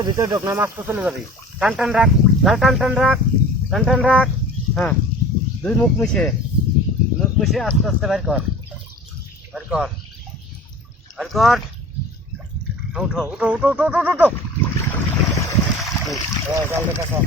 তো ভিতরে ঢোক না, মাছ তো চলে যাবে। টান টান রাখ, জাল টান টান রাখ, টান টান রাখ। হ্যাঁ, দুই মুখ মিশে আস্তে আস্তে বের কর, বের কর, বের কর। উঠো উঠো উঠো উঠো উঠো উঠো। জাল দেখা সব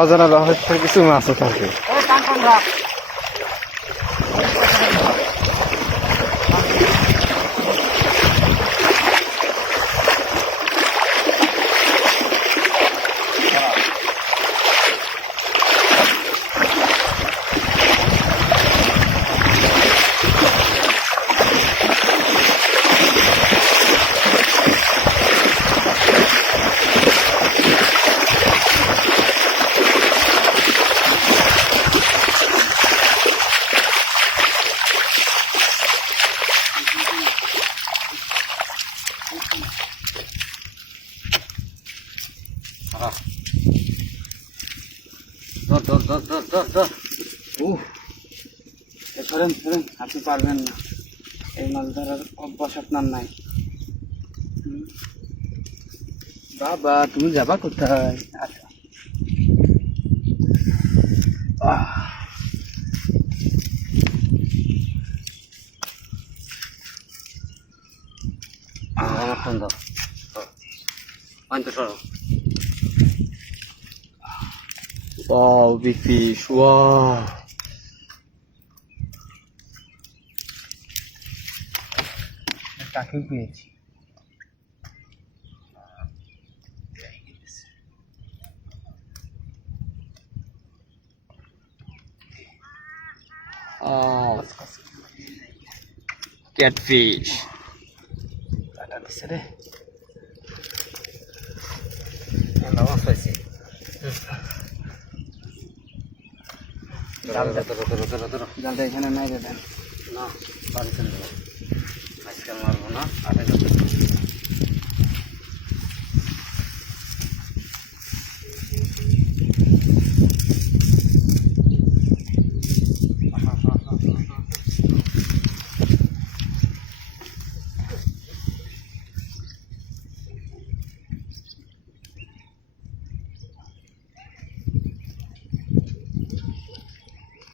অজানা রহস্যের কিছু মাছও থাকে। ধরেন ধরেন, আপনি পারবেন না, এই মাছ ধরার অভ্যাস আপনার নাই। বাবা তুমি যাবা কোথায়? আচ্ছা আমার ফোন দাও, পানি সরো। Wow, big fish. Wow. টাকি পেয়েছি। Oh, catfish. কাটা দিছে রে, নামাজ পাইছি। জালটা এখানে নাই রে, দেন না বাড়ি চলে যাবো, আজকে মারবো না, আগে